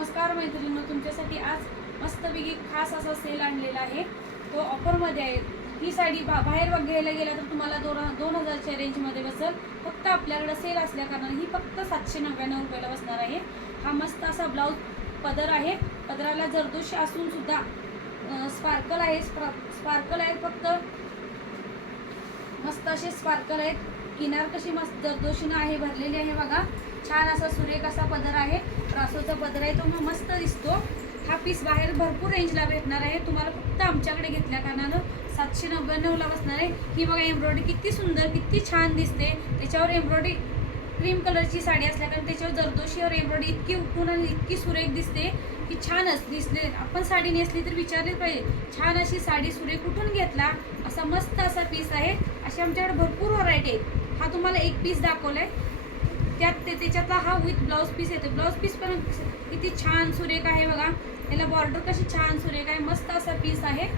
नमस्कार मैत्रिणींनो, तुमच्यासाठी आज मस्तपैकी खास असा सेल आणलेला आहे. तो ऑफरमध्ये आहे. ही साडी बाहेर घ्यायला गेला तर तुम्हाला 2000च्या रेंजमध्ये बसेल. फक्त आपल्याकडे सेल असल्या कारणाने ही फक्त 799 रुपयाला बसणार आहे. हा मस्त असा ब्लाऊज पदर आहे. पदराला जरदोशी असून सुद्धा स्पार्कल आहे. स्पार्कल आहेत, फक्त मस्त असे स्पार्कल आहेत. किनार कशी मस्त जरदोशीनं आहे, भरलेली आहे बघा. छान असा सुरेख असा पदर आहे. रासोचा पदर आहे, तो मस्त दिसतो. हा पीस बाहेर भरपूर रेंजला भेटणार आहे. तुम्हाला फक्त आमच्याकडे घेतल्या कारणानं 799ला बसणार आहे. ही बघा एम्ब्रॉयडरी किती सुंदर, किती छान दिसते. त्याच्यावर एम्ब्रॉयडरी क्रीम कलरची साडी असल्या कारण त्याच्यावर जरदोशीवर एम्ब्रॉयडरी इतकी उठून आणि इतकी सुरेख दिसते की छानच दिसते. आपण साडी नेसली तर विचारलीच पाहिजे, छान अशी साडी सुरेख कुठून घेतला. असा मस्त असा पीस आहे. अशी आमच्याकडे भरपूर व्हरायटी आहे. हा तुम्हाला एक पीस दाखवलाय, त्याच्यातला हा विथ ब्लाऊज पीस येतो. ब्लाऊज पीस पण किती छान सुरेख आहे बघा. त्याला बॉर्डर कशी छान सुरेख आहे. मस्त असा पीस आहे.